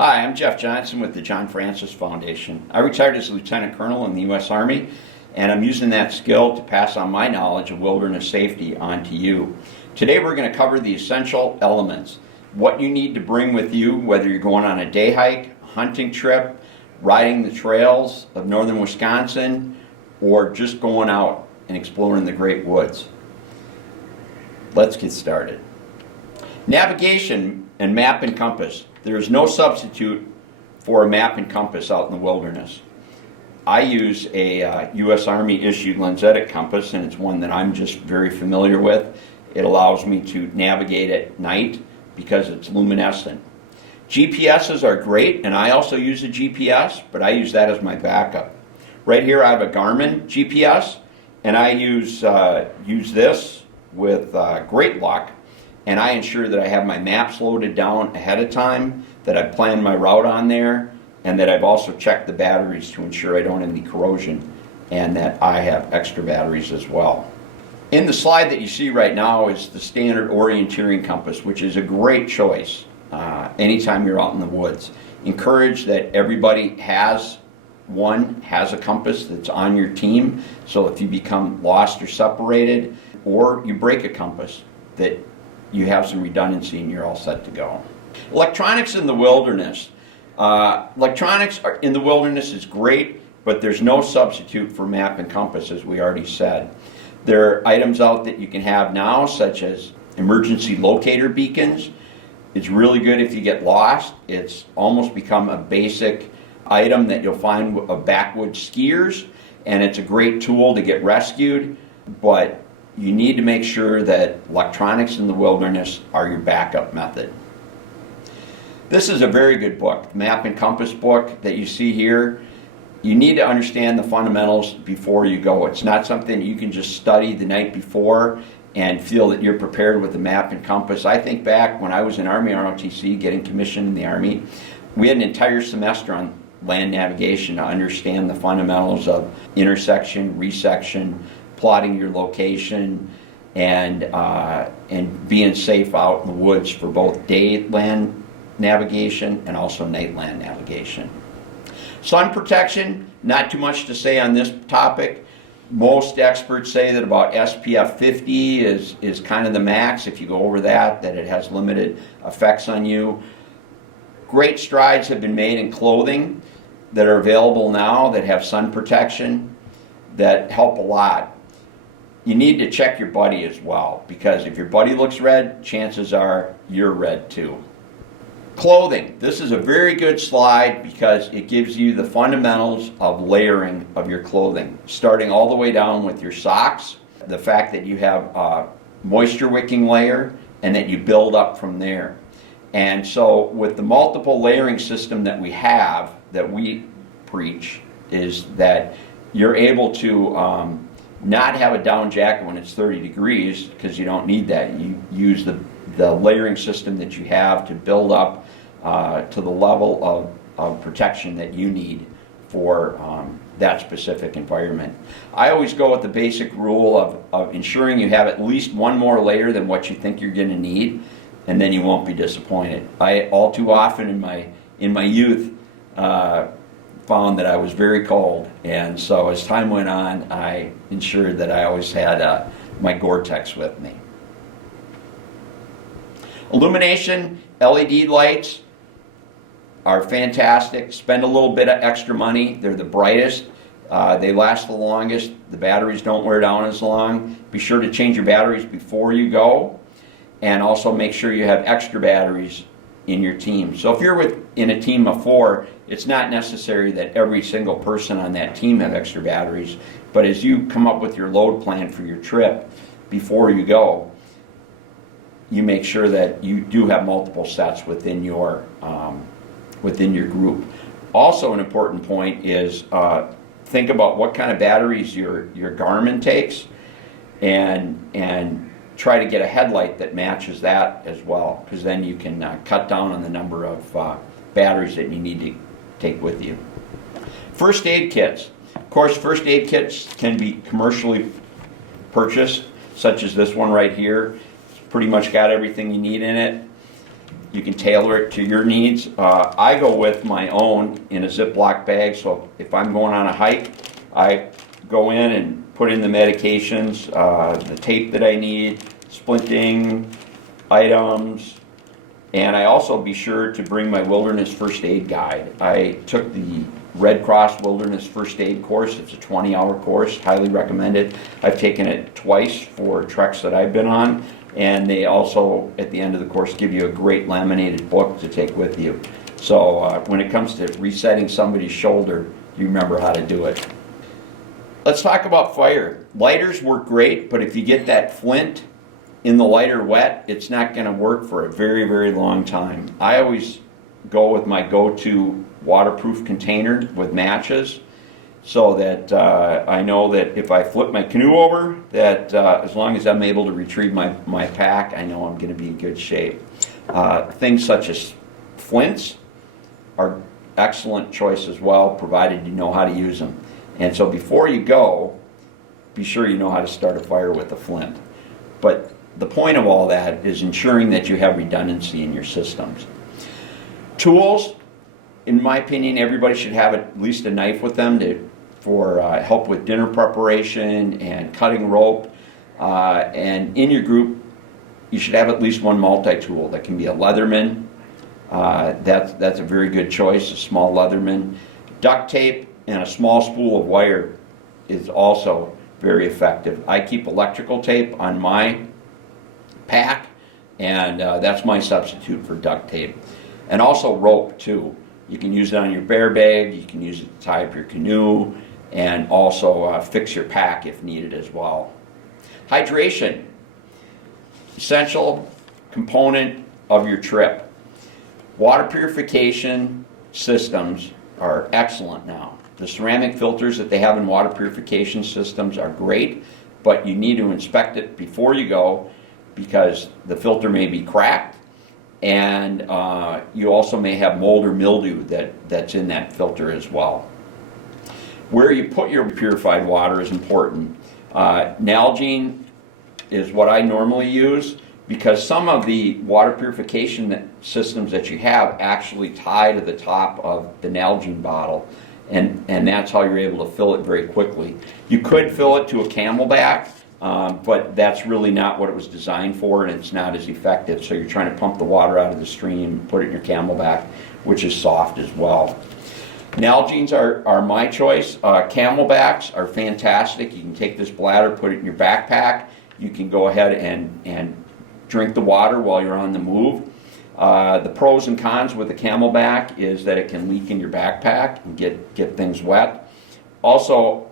Hi, I'm Jeff Johnson with the John Francis Foundation. I retired as a Lieutenant Colonel in the U.S. Army, and I'm using that skill to pass on my knowledge of wilderness safety on to you. Today we're going to cover the essential elements, what you need to bring with you, whether you're going on a day hike, a hunting trip, riding the trails of northern Wisconsin, or just going out and exploring the great woods. Let's get started. Navigation and map and compass. There is no substitute for a map and compass out in the wilderness. I use a U.S. Army issued lensetic compass, and it's one that I'm just very familiar with. It allows me to navigate at night because it's luminescent. GPSs are great, and I also use a GPS, but I use that as my backup. Right here I have a Garmin GPS, and I use this with great luck. And I ensure that I have my maps loaded down ahead of time, that I plan my route on there, and that I've also checked the batteries to ensure I don't have any corrosion, and that I have extra batteries as well. In the slide that you see right now is the standard orienteering compass, which is a great choice anytime you're out in the woods. Encourage that everybody has a compass that's on your team, so if you become lost or separated, or you break a compass, that you have some redundancy and you're all set to go. Electronics in the wilderness. Electronics in the wilderness is great, but there's no substitute for map and compass, as we already said. There are items out that you can have now, such as emergency locator beacons. It's really good if you get lost. It's almost become a basic item that you'll find of backwoods skiers, and it's a great tool to get rescued, but you need to make sure that electronics in the wilderness are your backup method. This is a very good book, the Map and Compass book that you see here. You need to understand the fundamentals before you go. It's not something you can just study the night before and feel that you're prepared with the map and compass. I think back when I was in Army ROTC, getting commissioned in the Army, we had an entire semester on land navigation to understand the fundamentals of intersection, resection, plotting your location, and being safe out in the woods for both day land navigation and also night land navigation. Sun protection, not too much to say on this topic. Most experts say that about SPF 50 is kind of the max. If you go over that it has limited effects on you. Great strides have been made in clothing that are available now that have sun protection that help a lot. You need to check your buddy as well, because if your buddy looks red, chances are you're red too. Clothing. This is a very good slide because it gives you the fundamentals of layering of your clothing, starting all the way down with your socks, the fact that you have a moisture wicking layer, and that you build up from there. And so with the multiple layering system that we have, that we preach, is that you're able to not have a down jacket when it's 30 degrees, because you don't need that. You use the layering system that you have to build up to the level of protection that you need for that specific environment. I always go with the basic rule of ensuring you have at least one more layer than what you think you're going to need, and then you won't be disappointed. I all too often in my youth found that I was very cold, and so as time went on, I ensured that I always had my Gore-Tex with me. Illumination, LED lights are fantastic. Spend a little bit of extra money. They're the brightest. They last the longest. The batteries don't wear down as long. Be sure to change your batteries before you go, and also make sure you have extra batteries in your team. So if you're in a team of 4, it's not necessary that every single person on that team have extra batteries, but as you come up with your load plan for your trip before you go, you make sure that you do have multiple sets within your group. Also, an important point is think about what kind of batteries your Garmin takes, and try to get a headlight that matches that as well, because then you can cut down on the number of batteries that you need to take with you. First aid kits. Of course, first aid kits can be commercially purchased, such as this one right here. It's pretty much got everything you need in it. You can tailor it to your needs. I go with my own in a Ziploc bag, so if I'm going on a hike, I go in and put in the medications, the tape that I need, splinting items, and I also be sure to bring my wilderness first aid guide. I took the Red Cross Wilderness First Aid course. It's a 20-hour course, highly recommended. I've taken it twice for treks that I've been on, and they also, at the end of the course, give you a great laminated book to take with you. So when it comes to resetting somebody's shoulder, you remember how to do it. Let's talk about fire. Lighters work great, but if you get that flint in the lighter wet, it's not going to work for a very, very long time. I always go with my go-to waterproof container with matches, so that I know that if I flip my canoe over, that as long as I'm able to retrieve my pack, I know I'm going to be in good shape. Things such as flints are excellent choice as well, provided you know how to use them. And so before you go, be sure you know how to start a fire with a flint. But the point of all that is ensuring that you have redundancy in your systems. Tools, in my opinion, everybody should have at least a knife with them for help with dinner preparation and cutting rope. And in your group, you should have at least one multi-tool. That can be a Leatherman. That's a very good choice, a small Leatherman. Duct tape and a small spool of wire is also very effective. I keep electrical tape on my pack, and that's my substitute for duct tape. And also rope too. You can use it on your bear bag, you can use it to tie up your canoe, and also fix your pack if needed as well. Hydration, essential component of your trip. Water purification systems are excellent now. The ceramic filters that they have in water purification systems are great, but you need to inspect it before you go, because the filter may be cracked, and you also may have mold or mildew that's in that filter as well. Where you put your purified water is important. Nalgene is what I normally use, because some of the water purification systems that you have actually tie to the top of the Nalgene bottle, and that's how you're able to fill it very quickly. You could fill it to a Camelback, but that's really not what it was designed for, and it's not as effective. So you're trying to pump the water out of the stream, put it in your Camelback, which is soft as well. Nalgenes are my choice. Camelbacks are fantastic. You can take this bladder, put it in your backpack. You can go ahead and drink the water while you're on the move. The pros and cons with the Camelback is that it can leak in your backpack and get things wet. Also,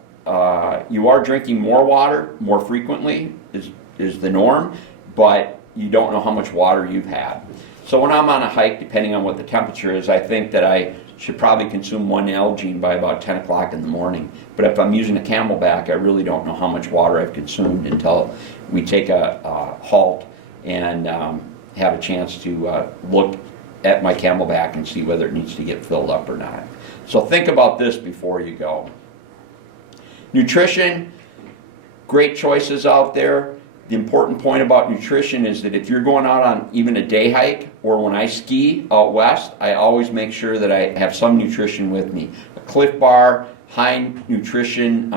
you are drinking more water more frequently is the norm, but you don't know how much water you've had. So when I'm on a hike, depending on what the temperature is, I think that I should probably consume one Nalgene by about 10 o'clock in the morning. But if I'm using a Camelback, I really don't know how much water I've consumed until we take a halt and have a chance to look at my Camelback and see whether it needs to get filled up or not. So think about this before you go. Nutrition, great choices out there. The important point about nutrition is that if you're going out on even a day hike, or when I ski out west, I always make sure that I have some nutrition with me. A Cliff Bar, high nutrition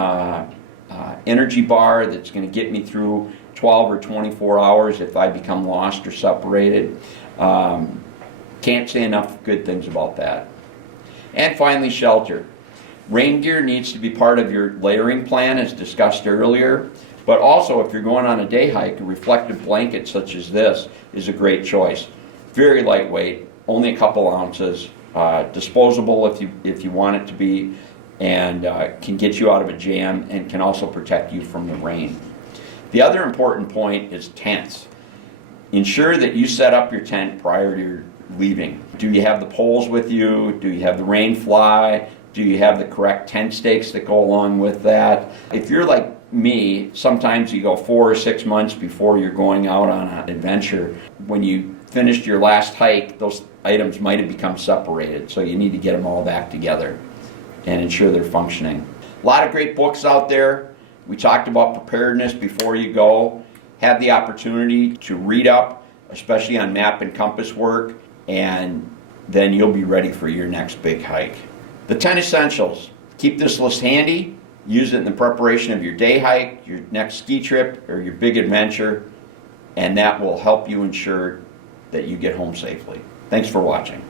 energy bar that's going to get me through 12 or 24 hours if I become lost or separated. Can't say enough good things about that. And finally, shelter. Rain gear needs to be part of your layering plan, as discussed earlier. But also, if you're going on a day hike, a reflective blanket such as this is a great choice. Very lightweight, only a couple ounces, disposable if you want it to be, and can get you out of a jam and can also protect you from the rain. The other important point is tents. Ensure that you set up your tent prior to your leaving. Do you have the poles with you? Do you have the rain fly? Do you have the correct tent stakes that go along with that? If you're like me, sometimes you go 4 or 6 months before you're going out on an adventure. When you finished your last hike, those items might have become separated, so you need to get them all back together and ensure they're functioning. A lot of great books out there. We talked about preparedness before you go. Have the opportunity to read up, especially on map and compass work. and then you'll be ready for your next big hike. The 10 essentials. Keep this list handy. Use it in the preparation of your day hike, your next ski trip, or your big adventure, and that will help you ensure that you get home safely. Thanks for watching.